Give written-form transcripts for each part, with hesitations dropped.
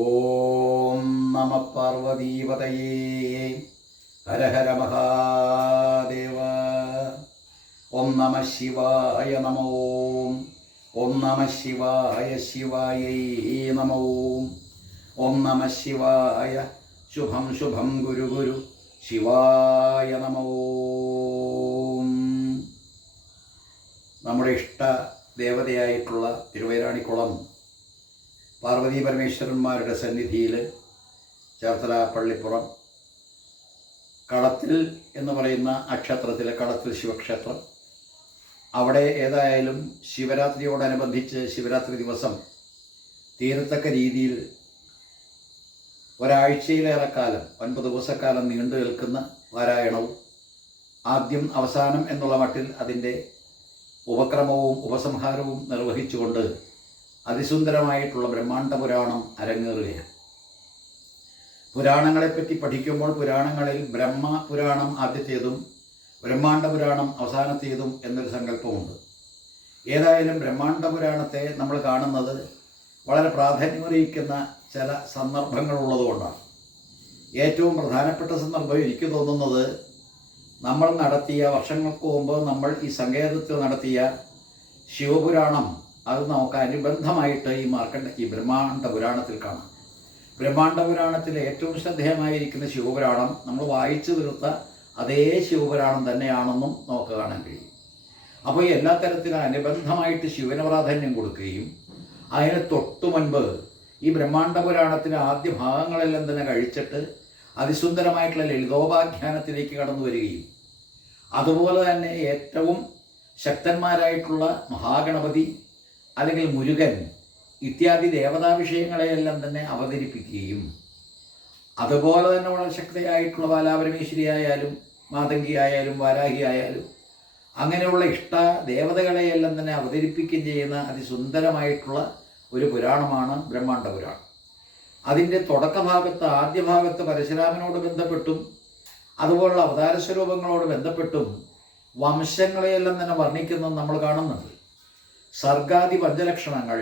ഓം നമ പാർവതീപതയേ ഹര ഹര മഹാദേവ. ഓം നമ ശിവായ നമോ. ഓം നമ ശിവായ ശിവായൈ നമോ. ഓം നമ ശിവായ ശുഭം ശുഭം ഗുരു ഗുരു ശിവായ നമോ. നമ്മുടെ ഇഷ്ട ദേവതയായിട്ടുള്ള തിരുവൈരാണിക്കുളം പാർവതി പരമേശ്വരന്മാരുടെ സന്നിധിയിൽ ചേർത്തല പള്ളിപ്പുറം കളത്തിൽ എന്ന് പറയുന്ന അക്ഷേത്രത്തിലെ കളത്തിൽ ശിവക്ഷേത്രം, അവിടെ ഏതായാലും ശിവരാത്രിയോടനുബന്ധിച്ച് ശിവരാത്രി ദിവസം തീരത്തക്ക രീതിയിൽ ഒരാഴ്ചയിലേറെക്കാലം 9 ദിവസക്കാലം നീണ്ടു നിൽക്കുന്ന പാരായണവും ആദ്യം അവസാനം എന്നുള്ള മട്ടിൽ അതിൻ്റെ ഉപക്രമവും ഉപസംഹാരവും നിർവഹിച്ചുകൊണ്ട് അതിസുന്ദരമായിട്ടുള്ള ബ്രഹ്മാണ്ഡ പുരാണം അരങ്ങേറുകയാണ്. പുരാണങ്ങളെപ്പറ്റി പഠിക്കുമ്പോൾ പുരാണങ്ങളിൽ ബ്രഹ്മപുരാണം ആദ്യത്തേതും ബ്രഹ്മാണ്ഡ പുരാണം അവസാനത്തേതും എന്നൊരു സങ്കല്പമുണ്ട്. ഏതായാലും ബ്രഹ്മാണ്ഡ പുരാണത്തെ നമ്മൾ കാണുന്നത് വളരെ പ്രാധാന്യമറിയിക്കുന്ന ചില സന്ദർഭങ്ങളുള്ളതുകൊണ്ടാണ്. ഏറ്റവും പ്രധാനപ്പെട്ട സന്ദർഭം എനിക്ക് തോന്നുന്നത്, നമ്മൾ നടത്തിയ വർഷങ്ങൾക്ക് മുമ്പ് നമ്മൾ ഈ സങ്കേതത്തിൽ നടത്തിയ ശിവപുരാണം, അത് നമുക്ക് അനുബന്ധമായിട്ട് ഈ ബ്രഹ്മാണ്ഡ പുരാണത്തിൽ കാണാം. ബ്രഹ്മാണ്ഡ പുരാണത്തിലെ ഏറ്റവും ശ്രദ്ധേയമായിരിക്കുന്ന ശിവപുരാണം നമ്മൾ വായിച്ചു തീർത്ത അതേ ശിവപുരാണം തന്നെയാണെന്നും നമുക്ക് കാണാൻ കഴിയും. അപ്പോൾ എല്ലാ തരത്തിലും അനുബന്ധമായിട്ട് ശിവന് പ്രാധാന്യം കൊടുക്കുകയും അതിന് തൊട്ടു മുൻപ് ഈ ബ്രഹ്മാണ്ഡ പുരാണത്തിലെ ആദ്യ ഭാഗങ്ങളെല്ലാം തന്നെ കഴിച്ചിട്ട് അതിസുന്ദരമായിട്ടുള്ള ലളിതോപാഖ്യാനത്തിലേക്ക് കടന്നു വരികയും അതുപോലെ തന്നെ ഏറ്റവും ശക്തന്മാരായിട്ടുള്ള മഹാഗണപതി അല്ലെങ്കിൽ മുരുകൻ ഇത്യാദി ദേവതാ വിഷയങ്ങളെയെല്ലാം തന്നെ അവതരിപ്പിക്കുകയും അതുപോലെ തന്നെ വളരെ ശക്തിയായിട്ടുള്ള ബാലാപരമേശ്വരി ആയാലും മാതങ്കി ആയാലും വാരാഹി ആയാലും അങ്ങനെയുള്ള ഇഷ്ട ദേവതകളെയെല്ലാം തന്നെ അവതരിപ്പിക്കുകയും ചെയ്യുന്ന അതിസുന്ദരമായിട്ടുള്ള ഒരു പുരാണമാണ് ബ്രഹ്മാണ്ഡ പുരാണം. അതിൻ്റെ തുടക്കഭാഗത്ത് ആദ്യ ഭാഗത്ത് പരശുരാമനോട് ബന്ധപ്പെട്ടും അതുപോലുള്ള അവതാര സ്വരൂപങ്ങളോട് ബന്ധപ്പെട്ടും വംശങ്ങളെയെല്ലാം തന്നെ വർണ്ണിക്കുന്നത് നമ്മൾ കാണുന്നുണ്ട്. സർഗാദി പഞ്ചലക്ഷണങ്ങൾ,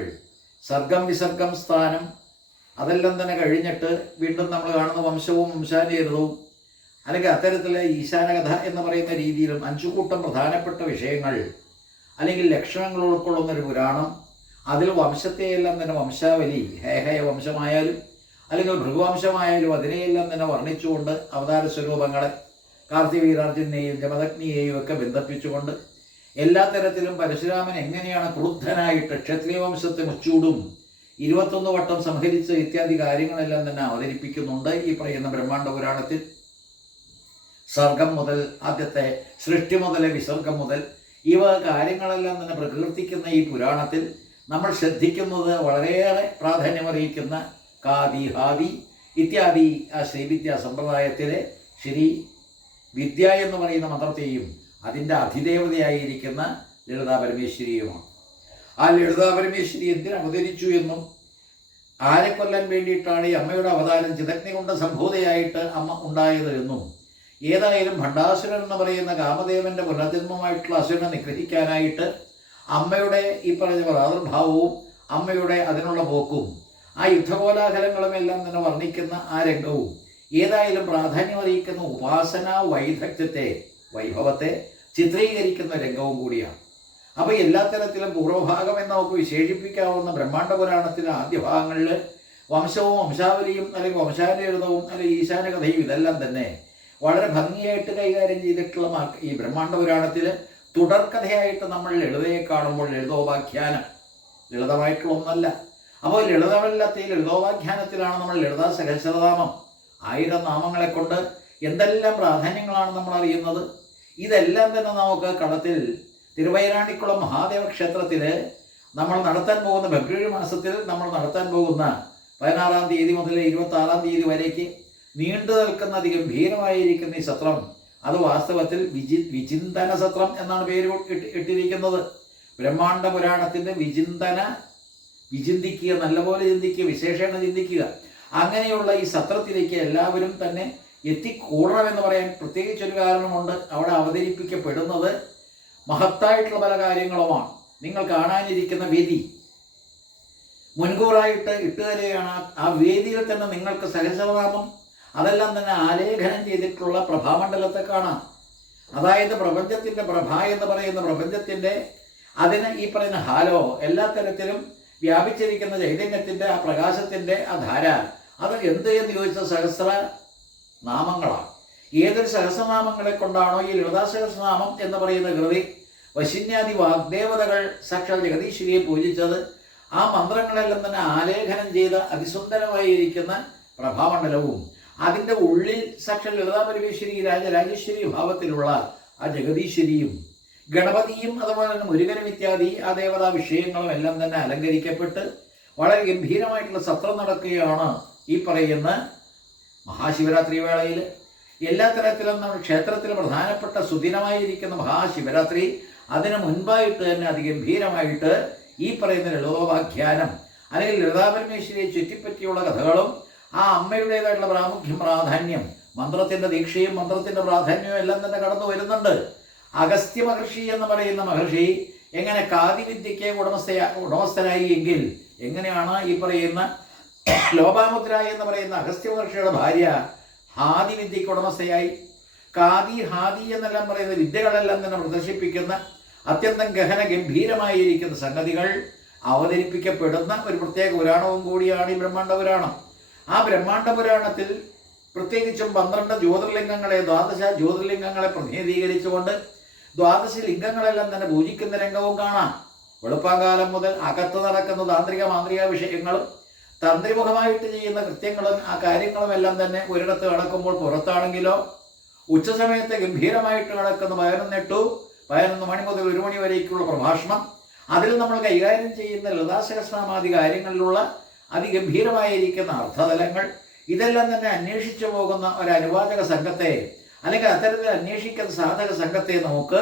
സർഗം വിസർഗം സ്ഥാനം, അതെല്ലാം തന്നെ കഴിഞ്ഞിട്ട് വീണ്ടും നമ്മൾ കാണുന്ന വംശവും വംശാനുചരിതവും അല്ലെങ്കിൽ അത്തരത്തിലെ ഈശാനകഥ എന്ന് പറയുന്ന രീതിയിലും 5 കൂട്ടം പ്രധാനപ്പെട്ട വിഷയങ്ങൾ അല്ലെങ്കിൽ ലക്ഷണങ്ങൾ ഉൾക്കൊള്ളുന്നൊരു പുരാണം. അതിൽ വംശത്തെയെല്ലാം തന്നെ വംശാവലി, ഹേഹയ വംശമായാലും അല്ലെങ്കിൽ ഭൃഗുവംശമായാലും അതിനെയെല്ലാം തന്നെ വർണ്ണിച്ചുകൊണ്ട് അവതാര സ്വരൂപങ്ങളെ കാർത്തികവീരാർജുനെയും ജമദഗ്നിയെയും ഒക്കെ ബന്ധിപ്പിച്ചുകൊണ്ട് എല്ലാ തരത്തിലും പരശുരാമൻ എങ്ങനെയാണ് ക്രുദ്ധനായിട്ട് ക്ഷത്രിയ വംശത്തെ മുച്ചൂടും 21 വട്ടം സംഹരിച്ച് ഇത്യാദി കാര്യങ്ങളെല്ലാം തന്നെ അവതരിപ്പിക്കുന്നുണ്ട് ഈ പറയുന്ന ബ്രഹ്മാണ്ഡ പുരാണത്തിൽ. സർഗം മുതൽ ആദ്യത്തെ സൃഷ്ടി മുതൽ വിസർഗം മുതൽ ഇവ കാര്യങ്ങളെല്ലാം തന്നെ പ്രകീർത്തിക്കുന്ന ഈ പുരാണത്തിൽ നമ്മൾ ശ്രദ്ധിക്കുന്നത് വളരെയേറെ പ്രാധാന്യമറിയിക്കുന്ന കാതി ഹാദി ഇത്യാദി ആ ശ്രീവിദ്യാ സമ്പ്രദായത്തിലെ ശ്രീ വിദ്യ എന്ന് പറയുന്ന മന്ത്രത്തെയും അതിൻ്റെ അധിദേവതയായിരിക്കുന്ന ലളിതാ പരമേശ്വരിയുമാണ്. ആ ലളിതാ പരമേശ്വരി എന്തിന് അവതരിച്ചു എന്നും ആരെ കൊല്ലാൻ വേണ്ടിയിട്ടാണ് ഈ അമ്മയുടെ അവതാരം ചിതഗ്നി കൊണ്ട് സംഭൂതയായിട്ട് അമ്മ ഉണ്ടായത് എന്നും, ഏതായാലും ഭണ്ഡാസുരൻ എന്ന് പറയുന്ന കാമദേവന്റെ പുനർജന്മമായിട്ടുള്ള അസുരനെ നിഗ്രഹിക്കാനായിട്ട് അമ്മയുടെ ഈ പറഞ്ഞ പ്രാദുർഭാവവും അമ്മയുടെ അതിനുള്ള പോക്കും ആ യുദ്ധകോലാഹലങ്ങളും എല്ലാം തന്നെ വർണ്ണിക്കുന്ന ആ രംഗവും ഏതായാലും പ്രാധാന്യമറിയിക്കുന്ന ഉപാസനാ വൈദഗ്ധ്യത്തെ, വൈഭവത്തെ ചിത്രീകരിക്കുന്ന രംഗവും കൂടിയാണ്. അപ്പോൾ എല്ലാ തരത്തിലും പൂർവ്വഭാഗം എന്ന് നമുക്ക് വിശേഷിപ്പിക്കാവുന്ന ബ്രഹ്മാണ്ഡ പുരാണത്തിലെ ആദ്യ ഭാഗങ്ങളിൽ വംശവും വംശാവലിയും അല്ലെങ്കിൽ വംശാനുചരിതവും അല്ലെങ്കിൽ ഈശാനകഥയും ഇതെല്ലാം തന്നെ വളരെ ഭംഗിയായിട്ട് കൈകാര്യം ചെയ്തിട്ടുള്ള ഈ ബ്രഹ്മാണ്ഡ പുരാണത്തിൽ തുടർക്കഥയായിട്ട് നമ്മൾ ലളിതയെ കാണുമ്പോൾ ലളിതോപാഖ്യാനം ലളിതമായിട്ടുള്ള ഒന്നല്ല. അപ്പോൾ ലളിതമല്ലാത്ത ഈ ലളിതോപാഖ്യാനത്തിലാണ് നമ്മൾ ലളിതാ സഹസ്രനാമം 1000 നാമങ്ങളെ കൊണ്ട് എന്തെല്ലാം പ്രാധാന്യങ്ങളാണ് നമ്മൾ അറിയുന്നത്. ഇതെല്ലാം തന്നെ നമുക്ക് കളത്തിൽ തിരുവൈരാണിക്കുളം മഹാദേവ ക്ഷേത്രത്തിൽ നമ്മൾ നടത്താൻ പോകുന്ന ഫെബ്രുവരി മാസത്തിൽ നമ്മൾ നടത്താൻ പോകുന്ന 16-ാം തീയതി മുതൽ 26-ാം തീയതി വരേക്ക് നീണ്ടു നിൽക്കുന്ന അതിഗംഭീരമായിരിക്കുന്ന ഈ സത്രം, അത് വാസ്തവത്തിൽ വിചിന്തന സത്രം എന്നാണ് പേര് ഇട്ടിരിക്കുന്നത്. ബ്രഹ്മാണ്ഡ പുരാണത്തിൻ്റെ വിചിന്തിക്കുക, നല്ലപോലെ ചിന്തിക്കുക, വിശേഷണ ചിന്തിക്കുക, അങ്ങനെയുള്ള ഈ സത്രത്തിലേക്ക് എല്ലാവരും തന്നെ എത്തിക്കൂടണമെന്ന് പറയാൻ പ്രത്യേകിച്ചൊരു കാരണമുണ്ട്. അവിടെ അവതരിപ്പിക്കപ്പെടുന്നത് മഹത്തായിട്ടുള്ള പല കാര്യങ്ങളുമാണ്. നിങ്ങൾ കാണാനിരിക്കുന്ന വേദി, മുൻകൂറായിട്ട് ഇട്ടുതരികയാണ്. ആ വേദിയിൽ തന്നെ നിങ്ങൾക്ക് സഹസ്രനാമം അതെല്ലാം തന്നെ ആലേഖനം ചെയ്തിട്ടുള്ള പ്രഭാമണ്ഡലത്തെ കാണാം. അതായത് പ്രപഞ്ചത്തിൻ്റെ പ്രഭ എന്ന് പറയുന്ന പ്രപഞ്ചത്തിൻ്റെ അതിന് ഈ പറയുന്ന ഹാലോ എല്ലാ തരത്തിലും വ്യാപിച്ചിരിക്കുന്ന ചൈതന്യത്തിൻ്റെ ആ പ്രകാശത്തിൻ്റെ ആ ധാര അത് എന്ത് എന്ന് ചോദിച്ച സഹസ്ര നാമങ്ങളാണ്. ഏതൊരു സഹസ്രനാമങ്ങളെ കൊണ്ടാണോ ഈ ലളിതാ സഹസ്രനാമം എന്ന് പറയുന്ന കൃതി വശിന്യാദി വാഗ്ദേവതകൾ സാക്ഷാൽ ജഗദീശ്വരിയെ പൂജിച്ചത്, ആ മന്ത്രങ്ങളെല്ലാം തന്നെ ആലേഖനം ചെയ്ത അതിസുന്ദരമായിരിക്കുന്ന പ്രഭാമണ്ഡലവും അതിൻ്റെ ഉള്ളിൽ സാക്ഷാൽ ലളിതാ പരമേശ്വരി രാജരാജേശ്വരി ഭാവത്തിലുള്ള ആ ജഗദീശ്വരിയും ഗണപതിയും അതുപോലെ തന്നെ മുരുകനും ഇത്യാദി ആ ദേവതാ വിഷയങ്ങളും എല്ലാം തന്നെ അലങ്കരിക്കപ്പെട്ട് വളരെ ഗംഭീരമായിട്ടുള്ള സത്രം നടക്കുകയാണ് ഈ പറയുന്ന മഹാശിവരാത്രി വേളയിൽ. എല്ലാ തരത്തിലും നമ്മുടെ ക്ഷേത്രത്തിൽ പ്രധാനപ്പെട്ട സുദിനമായിരിക്കുന്ന മഹാശിവരാത്രി അതിന് മുൻപായിട്ട് തന്നെ അതിഗംഭീരമായിട്ട് ഈ പറയുന്ന ലളിതോപാഖ്യാനം അല്ലെങ്കിൽ ലളിതാപരമേശ്വരിയെ ചുറ്റിപ്പറ്റിയുള്ള കഥകളും ആ അമ്മയുടേതായിട്ടുള്ള പ്രാധാന്യം മന്ത്രത്തിൻ്റെ ദീക്ഷയും മന്ത്രത്തിൻ്റെ പ്രാധാന്യവും എല്ലാം തന്നെ കടന്നു വരുന്നുണ്ട്. അഗസ്ത്യ മഹർഷി എന്ന് പറയുന്ന മഹർഷി എങ്ങനെ കാതിവിദ്യയ്ക്ക് ഉടമസ്ഥനായി എങ്കിൽ എങ്ങനെയാണ് ഈ പറയുന്ന ലോപാമുദ്ര എന്ന് പറയുന്ന അഗസ്ത്യ മഹർഷിയുടെ ഭാര്യ ഹാദി വിദ്യയ്ക്ക് ഉടമസ്ഥയായി? കാതി ഹാദി എന്നെല്ലാം പറയുന്ന വിദ്യകളെല്ലാം തന്നെ പ്രദർശിപ്പിക്കുന്ന അത്യന്തം ഗഹന ഗംഭീരമായിരിക്കുന്ന സംഗതികൾ അവതരിപ്പിക്കപ്പെടുന്ന ഒരു പ്രത്യേക പുരാണവും കൂടിയാണ് ഈ ബ്രഹ്മാണ്ഡ പുരാണം. ആ ബ്രഹ്മാണ്ഡ പുരാണത്തിൽ പ്രത്യേകിച്ചും 12 ജ്യോതിർലിംഗങ്ങളെ 12 ജ്യോതിർലിംഗങ്ങളെ പ്രതിനിധീകരിച്ചുകൊണ്ട് 12 ലിംഗങ്ങളെല്ലാം തന്നെ പൂജിക്കുന്ന രംഗവും കാണാം. വെളുപ്പാങ്കാലം മുതൽ അകത്ത് നടക്കുന്ന താന്ത്രിക മാന്ത്രിക വിഷയങ്ങളും തന്ത്രിമുഖമായിട്ട് ചെയ്യുന്ന കൃത്യങ്ങളും ആ കാര്യങ്ങളും എല്ലാം തന്നെ ഒരിടത്ത് നടക്കുമ്പോൾ പുറത്താണെങ്കിലോ ഉച്ചസമയത്ത് ഗംഭീരമായിട്ട് നടക്കുന്ന 11 മണി മുതൽ 1 മണി വരേക്കുള്ള പ്രഭാഷണം, അതിൽ നമ്മൾ കൈകാര്യം ചെയ്യുന്ന ലളിതാ സഹസ്രനാമാദി കാര്യങ്ങളിലുള്ള അതിഗംഭീരമായിരിക്കുന്ന അർത്ഥതലങ്ങൾ, ഇതെല്ലാം തന്നെ അന്വേഷിച്ചു പോകുന്ന ഒരു അനുവാചക സംഘത്തെ അല്ലെങ്കിൽ അത്തരത്തിൽ അന്വേഷിക്കുന്ന സാധക സംഘത്തെ നമുക്ക്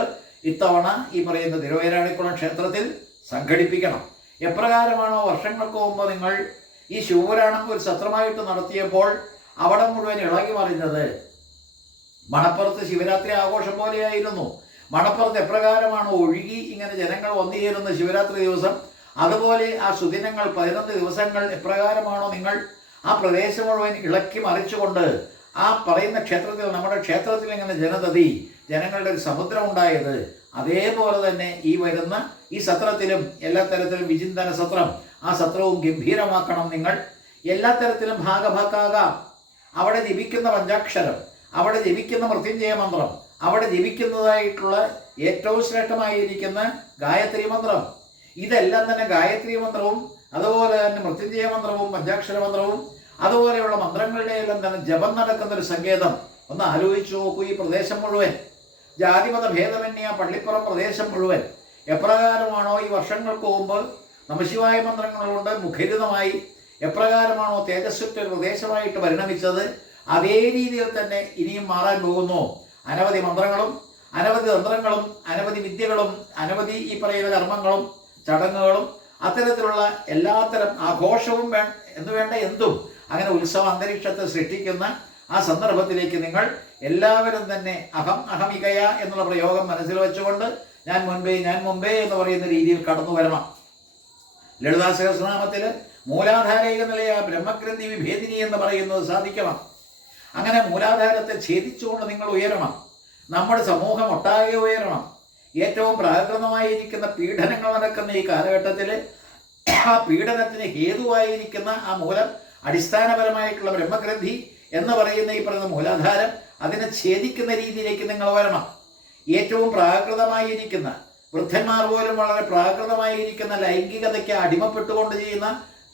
ഇത്തവണ ഈ പറയുന്ന തിരുവൈരാണിക്കുളം ക്ഷേത്രത്തിൽ സംഘടിപ്പിക്കണം. എപ്രകാരമാണോ വർഷങ്ങൾക്ക് മുമ്പ് നിങ്ങൾ ഈ ശിവപുരാണം ഒരു സത്രമായിട്ട് നടത്തിയപ്പോൾ അവിടെ മുഴുവൻ ഇളകി മറിഞ്ഞത്, മണപ്പുറത്ത് ശിവരാത്രി ആഘോഷം പോലെയായിരുന്നു. മണപ്പുറത്ത് എപ്രകാരമാണോ ഒഴുകി ഇങ്ങനെ ജനങ്ങൾ വന്നുചേരുന്ന ശിവരാത്രി ദിവസം, അതുപോലെ ആ സുദിനങ്ങൾ 11 ദിവസങ്ങൾ എപ്രകാരമാണോ നിങ്ങൾ ആ പ്രദേശം മുഴുവൻ ഇളക്കി മറിച്ചുകൊണ്ട് ആ പറയുന്ന ക്ഷേത്രത്തിൽ നമ്മുടെ ക്ഷേത്രത്തിൽ ഇങ്ങനെ ജനങ്ങളുടെ ഒരു സമുദ്രം ഉണ്ടായത്, അതേപോലെ തന്നെ ഈ വരുന്ന ഈ സത്രത്തിലും എല്ലാ തരത്തിലും വിചിന്തന സത്രം, ആ സത്രവും ഗംഭീരമാക്കണം നിങ്ങൾ. എല്ലാ തരത്തിലും ഭാഗഭാക്കാകാം. അവിടെ ജപിക്കുന്ന പഞ്ചാക്ഷരം, അവിടെ ജപിക്കുന്ന മൃത്യുഞ്ജയ മന്ത്രം, അവിടെ ജപിക്കുന്നതായിട്ടുള്ള ഏറ്റവും ശ്രേഷ്ഠമായിരിക്കുന്ന ഗായത്രി മന്ത്രം, ഇതെല്ലാം തന്നെ ഗായത്രി മന്ത്രവും അതുപോലെ തന്നെ മൃത്യുഞ്ജയ മന്ത്രവും പഞ്ചാക്ഷര മന്ത്രവും അതുപോലെയുള്ള മന്ത്രങ്ങളുടെ എല്ലാം തന്നെ ജപം നടക്കുന്ന ഒരു സങ്കേതം ഒന്ന് ആലോചിച്ചു നോക്കൂ. ഈ പ്രദേശം മുഴുവൻ ജാതിമത ഭേദമന്യ പള്ളിപ്പുറം പ്രദേശം മുഴുവൻ എപ്രകാരമാണോ ഈ വർഷങ്ങൾക്ക് മുമ്പ് നമശിവായ മന്ത്രങ്ങൾ കൊണ്ട് മുഖരിതമായി എപ്രകാരമാണോ തേജസ്സുറ്റ ഒരു പ്രദേശമായിട്ട് പരിണമിച്ചത്, അതേ രീതിയിൽ തന്നെ ഇനിയും മാറാൻ പോകുന്നു. അനവധി മന്ത്രങ്ങളും അനവധി തന്ത്രങ്ങളും അനവധി വിദ്യകളും അനവധി ഈ പറയുന്ന കർമ്മങ്ങളും ചടങ്ങുകളും അത്തരത്തിലുള്ള എല്ലാത്തരം ആഘോഷവും വേണ്ട എന്തും അങ്ങനെ ഉത്സവ അന്തരീക്ഷത്തെ സൃഷ്ടിക്കുന്ന ആ സന്ദർഭത്തിലേക്ക് നിങ്ങൾ എല്ലാവരും തന്നെ അഹമികയ എന്നുള്ള പ്രയോഗം മനസ്സിൽ വെച്ചുകൊണ്ട് ഞാൻ മുമ്പേ എന്ന് പറയുന്ന രീതിയിൽ കടന്നു വരണം. ലളിതാ സഹസ്രനാമത്തിൽ മൂലാധാരക നിലയ ബ്രഹ്മഗ്രന്ഥി വിഭേദിനി എന്ന് പറയുന്നത് സാധിക്കണം. അങ്ങനെ മൂലാധാരത്തെ ഛേദിച്ചുകൊണ്ട് നിങ്ങൾ ഉയരണം. നമ്മുടെ സമൂഹം ഒട്ടാകെ ഉയരണം. ഏറ്റവും പ്രാകൃതമായിരിക്കുന്ന പീഡനങ്ങൾ നടക്കുന്ന ഈ കാലഘട്ടത്തിൽ ആ പീഡനത്തിന് ഹേതുവായിരിക്കുന്ന ആ മൂലം അടിസ്ഥാനപരമായിട്ടുള്ള ബ്രഹ്മഗ്രന്ഥി എന്ന് പറയുന്ന ഈ പറയുന്ന മൂലാധാരം അതിനെ ഛേദിക്കുന്ന രീതിയിലേക്ക് നിങ്ങൾ വരണം. ഏറ്റവും പ്രാകൃതമായിരിക്കുന്ന വൃദ്ധന്മാർ പോലും വളരെ പ്രാകൃതമായിരിക്കുന്ന ലൈംഗികതയ്ക്ക് അടിമപ്പെട്ടുകൊണ്ട് ചെയ്യുന്ന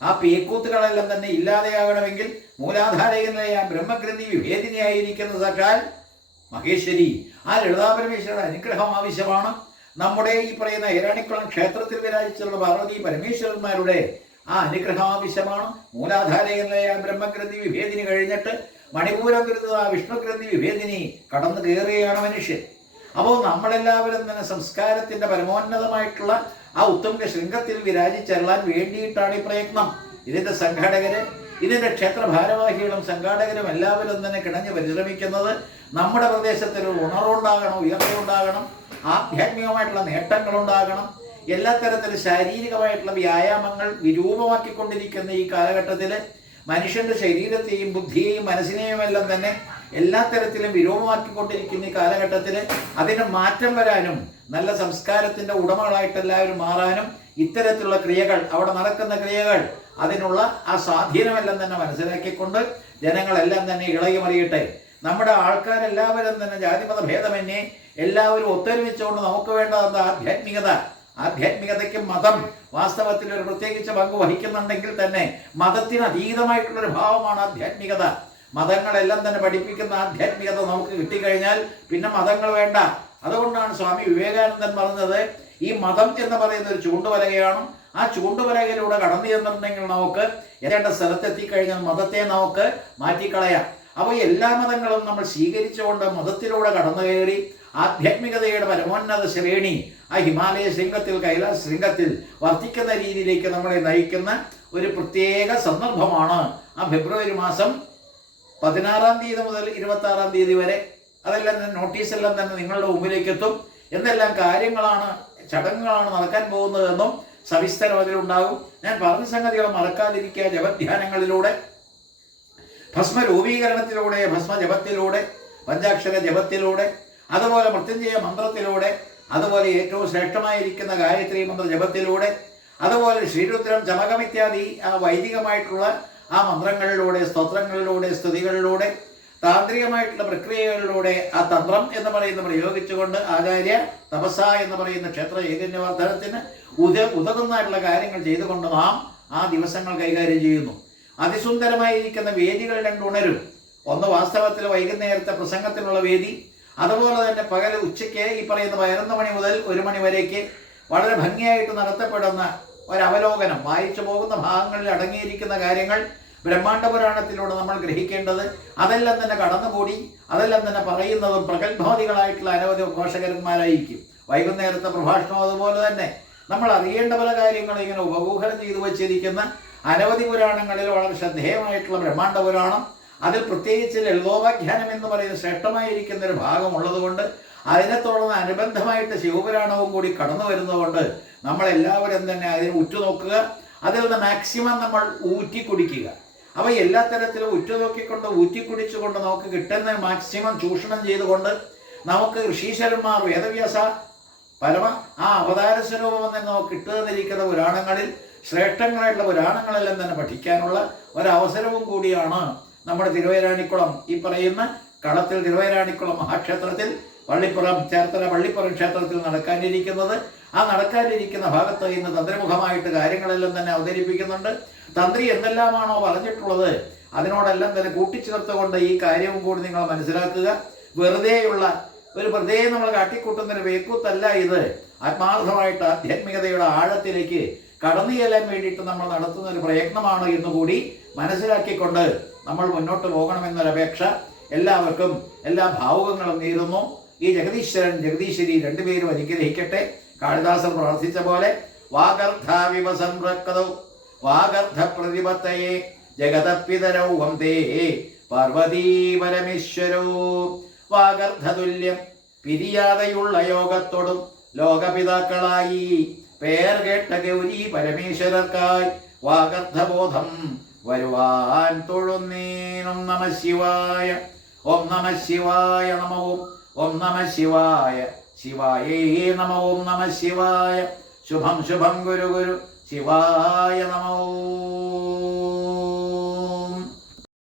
ആ പേക്കൂത്തുകളെല്ലാം തന്നെ ഇല്ലാതെയാകണമെങ്കിൽ മൂലാധാരകനായ ബ്രഹ്മഗ്രന്ഥി വിഭേദിനിയായിരിക്കുന്ന സാക്ഷാൽ മഹേശ്വരി ആ ലളിതാപരമേശ്വരിയുടെ അനുഗ്രഹം ആവശ്യമാണ്. നമ്മുടെ ഈ പറയുന്ന ഏരാണിക്കുളം ക്ഷേത്രത്തിൽ വിരാജിച്ചുള്ള പാർവതി പരമേശ്വരന്മാരുടെ ആ അനുഗ്രഹം ആവശ്യമാണ്. മൂലാധാരകനായ ബ്രഹ്മഗ്രന്ഥി വിഭേദിനി കഴിഞ്ഞിട്ട് മണിപൂരകൃത വിഷ്ണുഗ്രന്ഥി വിഭേദിനി കടന്നു കയറുകയാണ് മനുഷ്യൻ. അപ്പോൾ നമ്മളെല്ലാവരും തന്നെ സംസ്കാരത്തിൻ്റെ പരമോന്നതമായിട്ടുള്ള ആ ഉത്തമ ശൃംഗത്തിൽ വിരാജിച്ചെല്ലാൻ വേണ്ടിയിട്ടാണ് ഈ പ്രയത്നം. ഇതിൻ്റെ സംഘാടകര്, ഇതിൻ്റെ ക്ഷേത്ര ഭാരവാഹികളും സംഘാടകരും എല്ലാവരും തന്നെ കിണഞ്ഞ് പരിശ്രമിക്കുന്നത് നമ്മുടെ പ്രദേശത്തിൽ ഉണർവുണ്ടാകണം, ഉയർച്ചയുണ്ടാകണം, ആധ്യാത്മികമായിട്ടുള്ള നേട്ടങ്ങളുണ്ടാകണം. എല്ലാ തരത്തിലും ശാരീരികമായിട്ടുള്ള വ്യായാമങ്ങൾ വിരൂപമാക്കിക്കൊണ്ടിരിക്കുന്ന ഈ കാലഘട്ടത്തിൽ മനുഷ്യന്റെ ശരീരത്തെയും ബുദ്ധിയെയും മനസ്സിനെയും എല്ലാം തന്നെ എല്ലാ തരത്തിലും വിരൂപമാക്കിക്കൊണ്ടിരിക്കുന്ന ഈ കാലഘട്ടത്തിൽ അതിന് മാറ്റം വരാനും നല്ല സംസ്കാരത്തിന്റെ ഉടമകളായിട്ട് എല്ലാവരും മാറാനും ഇത്തരത്തിലുള്ള ക്രിയകൾ, അവിടെ നടക്കുന്ന ക്രിയകൾ, അതിനുള്ള ആ സ്വാധീനമെല്ലാം തന്നെ മനസ്സിലാക്കിക്കൊണ്ട് ജനങ്ങളെല്ലാം തന്നെ ഇളകി മറിയട്ടെ. നമ്മുടെ ആൾക്കാരെല്ലാവരും തന്നെ ജാതിമത ഭേദമന്യേ എല്ലാവരും ഒത്തൊരുമിച്ചുകൊണ്ട് നമുക്ക് വേണ്ടതെന്താ? ആധ്യാത്മികത. ആധ്യാത്മികതയ്ക്ക് മതം വാസ്തവത്തിൽ ഒരു പ്രത്യേകിച്ച് പങ്ക് വഹിക്കുന്നുണ്ടെങ്കിൽ തന്നെ മതത്തിന് അതീതമായിട്ടുള്ളൊരു ഭാവമാണ് ആധ്യാത്മികത. മതങ്ങളെല്ലാം തന്നെ പഠിപ്പിക്കുന്ന ആധ്യാത്മികത നമുക്ക് കിട്ടിക്കഴിഞ്ഞാൽ പിന്നെ മതങ്ങൾ വേണ്ട. അതുകൊണ്ടാണ് സ്വാമി വിവേകാനന്ദൻ പറഞ്ഞത്, ഈ മതം എന്ന് പറയുന്ന ഒരു ചൂണ്ടുവലകയാണ്. ആ ചൂണ്ടുവലകയിലൂടെ കടന്നു ചെന്നിട്ടുണ്ടെങ്കിൽ നമുക്ക് ഏതാണ്ട് സ്ഥലത്തെത്തിക്കഴിഞ്ഞാൽ മതത്തെ നമുക്ക് മാറ്റിക്കളയാം. അപ്പോൾ എല്ലാ മതങ്ങളും നമ്മൾ സ്വീകരിച്ചുകൊണ്ട് മതത്തിലൂടെ കടന്നു കയറി ആധ്യാത്മികതയുടെ പരമോന്നത ശ്രേണി ആ ഹിമാലയ ശൃംഗത്തിൽ, കൈലാസ ശൃംഗത്തിൽ വർദ്ധിക്കുന്ന രീതിയിലേക്ക് നമ്മളെ നയിക്കുന്ന ഒരു പ്രത്യേക സന്ദർഭമാണ് ആ ഫെബ്രുവരി മാസം 16-ാം തീയതി മുതൽ 26-ാം തീയതി വരെ. അതെല്ലാം തന്നെ നോട്ടീസെല്ലാം തന്നെ നിങ്ങളുടെ മുമ്പിലേക്ക് എത്തും. എന്തെല്ലാം കാര്യങ്ങളാണ്, ചടങ്ങുകളാണ് നടക്കാൻ പോകുന്നതെന്നും സവിസ്തരം അതിലുണ്ടാകും. ഞാൻ പറഞ്ഞ സംഗതികൾ മറക്കാതിരിക്കുക. ജപധ്യാനങ്ങളിലൂടെ, ഭസ്മ രൂപീകരണത്തിലൂടെ, ഭസ്മജപത്തിലൂടെ, പഞ്ചാക്ഷര ജപത്തിലൂടെ, അതുപോലെ മൃത്യുഞ്ജയ മന്ത്രത്തിലൂടെ, അതുപോലെ ഏറ്റവും ശ്രേഷ്ഠമായിരിക്കുന്ന ഗായത്രി മന്ത്ര ജപത്തിലൂടെ, അതുപോലെ ശ്രീരുദ്രം, ചമകമിത്യാദി ആ വൈദികമായിട്ടുള്ള ആ മന്ത്രങ്ങളിലൂടെ, സ്തോത്രങ്ങളിലൂടെ, സ്തുതികളിലൂടെ, താന്ത്രികമായിട്ടുള്ള പ്രക്രിയകളിലൂടെ ആ തന്ത്രം എന്ന് പറയുന്ന പ്രയോഗിച്ചുകൊണ്ട് ആചാര്യ തപസ്സ എന്ന് പറയുന്ന ക്ഷേത്ര ചൈതന്യവർദ്ധനത്തിന് ഉതകുന്നതായിട്ടുള്ള കാര്യങ്ങൾ ചെയ്തുകൊണ്ട് നാം ആ ദിവസങ്ങൾ കൈകാര്യം ചെയ്യുന്നു. അതിസുന്ദരമായിരിക്കുന്ന വേദികൾ രണ്ടുണരും. ഒന്ന് വാസ്തവത്തിൽ വൈകുന്നേരത്തെ പ്രസംഗത്തിനുള്ള വേദി, അതുപോലെ തന്നെ പകൽ ഉച്ചയ്ക്ക് ഈ പറയുന്ന 11 മണി മുതൽ 1 മണി വരേക്ക് വളരെ ഭംഗിയായിട്ട് നടത്തപ്പെടുന്ന ഒരവലോകനം, വായിച്ചു പോകുന്ന ഭാഗങ്ങളിൽ അടങ്ങിയിരിക്കുന്ന കാര്യങ്ങൾ ബ്രഹ്മാണ്ഡ പുരാണത്തിലൂടെ നമ്മൾ ഗ്രഹിക്കേണ്ടത് അതെല്ലാം തന്നെ കടന്നുകൂടി അതെല്ലാം തന്നെ പറയുന്നതും പ്രഗത്ഭാദികളായിട്ടുള്ള അനവധി പ്രഭാഷകന്മാരായിരിക്കും. വൈകുന്നേരത്തെ പ്രഭാഷണം അതുപോലെ തന്നെ നമ്മൾ അറിയേണ്ട പല കാര്യങ്ങളും ഇങ്ങനെ ഉപഗൂഹനം ചെയ്തു വച്ചിരിക്കുന്ന അനവധി പുരാണങ്ങളിൽ വളരെ ശ്രദ്ധേയമായിട്ടുള്ള ബ്രഹ്മാണ്ഡ പുരാണം, അതിൽ പ്രത്യേകിച്ച് ലളിതോപാഖ്യാനം എന്ന് പറയുന്ന ശ്രേഷ്ഠമായിരിക്കുന്ന ഒരു ഭാഗം ഉള്ളതുകൊണ്ട് അതിനെ തുടർന്ന് അനുബന്ധമായിട്ട് ശിവപുരാണവും കൂടി കടന്നു വരുന്നതുകൊണ്ട് നമ്മളെല്ലാവരും തന്നെ അതിനെ ഉറ്റുനോക്കുക, അതിൽ നിന്ന് മാക്സിമം നമ്മൾ ഊറ്റി കുടിക്കുക. അപ്പോൾ എല്ലാ തരത്തിലും ഉറ്റുനോക്കിക്കൊണ്ട് ഊറ്റിക്കുടിച്ചുകൊണ്ട് നമുക്ക് കിട്ടുന്ന മാക്സിമം ചൂഷണം ചെയ്തുകൊണ്ട് നമുക്ക് ഋഷീശ്വരന്മാർ, വേദവ്യാസ, പരമ ആ അവതാര സ്വരൂപം തന്നെ നമുക്ക് കിട്ടുന്നിരിക്കുന്ന പുരാണങ്ങളിൽ ശ്രേഷ്ഠങ്ങളായിട്ടുള്ള പുരാണങ്ങളെല്ലാം തന്നെ പഠിക്കാനുള്ള ഒരവസരവും കൂടിയാണ് നമ്മുടെ തിരുവൈരാണിക്കുളം ഈ പറയുന്ന കളത്തിൽ തിരുവൈരാണിക്കുളം മഹാക്ഷേത്രത്തിൽ പള്ളിപ്പുറം ചേർത്തല പള്ളിപ്പുറം ക്ഷേത്രത്തിൽ നടക്കാനിരിക്കുന്നത്. ആ നടക്കാനിരിക്കുന്ന ഭാഗത്ത് ഇന്ന് തന്ത്രിമുഖമായിട്ട് കാര്യങ്ങളെല്ലാം തന്നെ അവതരിപ്പിക്കുന്നുണ്ട്. തന്ത്രി എന്തെല്ലാമാണോ പറഞ്ഞിട്ടുള്ളത് അതിനോടെല്ലാം തന്നെ കൂട്ടിച്ചേർത്തുകൊണ്ട് ഈ കാര്യവും കൂടി നിങ്ങൾ മനസ്സിലാക്കുക. വെറുതെയുള്ള വെറുതെ നമ്മൾ കാട്ടിക്കൂട്ടുന്നൊരു വേക്കൂത്തല്ല ഇത്. ആത്മാർത്ഥമായിട്ട് ആധ്യാത്മികതയുടെ ആഴത്തിലേക്ക് കടന്നു ചെല്ലാൻ വേണ്ടിയിട്ട് നമ്മൾ നടത്തുന്ന ഒരു പ്രയത്നമാണ് എന്നുകൂടി മനസ്സിലാക്കിക്കൊണ്ട് നമ്മൾ മുന്നോട്ട് പോകണമെന്നൊരപേക്ഷ എല്ലാവർക്കും എല്ലാ ഭാവുകങ്ങളും നേരുന്നു. ഈ ജഗദീശ്വരൻ ജഗദീശ്വരി രണ്ടുപേരും അനുഗ്രഹിക്കട്ടെ. കാളിദാസൻ പ്രാർത്ഥിച്ച പോലെ വാഗർദ്ധാവിവസംപ്രക്തൗ വാഗർദ്ധ പ്രതിപത്തയേ ജഗതപിതരൗ വന്ദേ പാർവതീ പരമേശ്വരോ. വാഗർദ്ധതുല്യം പിരിയാതെയുള്ള യോഗത്തോടും ലോകപിതാക്കളായി പേർ കേട്ട ഗൗരി പരമേശ്വരർക്കായി വാഗർദ്ധബോധം വരുവാൻ തൊഴുന്നേനും. നമ ശിവായ. ഓം നമ ശിവായ. നമ ഓം നമ ശിവായ. ശിവായേ നമ. ഓം നമ ശിവായ. ശുഭം ശുഭം ഗുരു ഗുരു ശിവായ നമോ.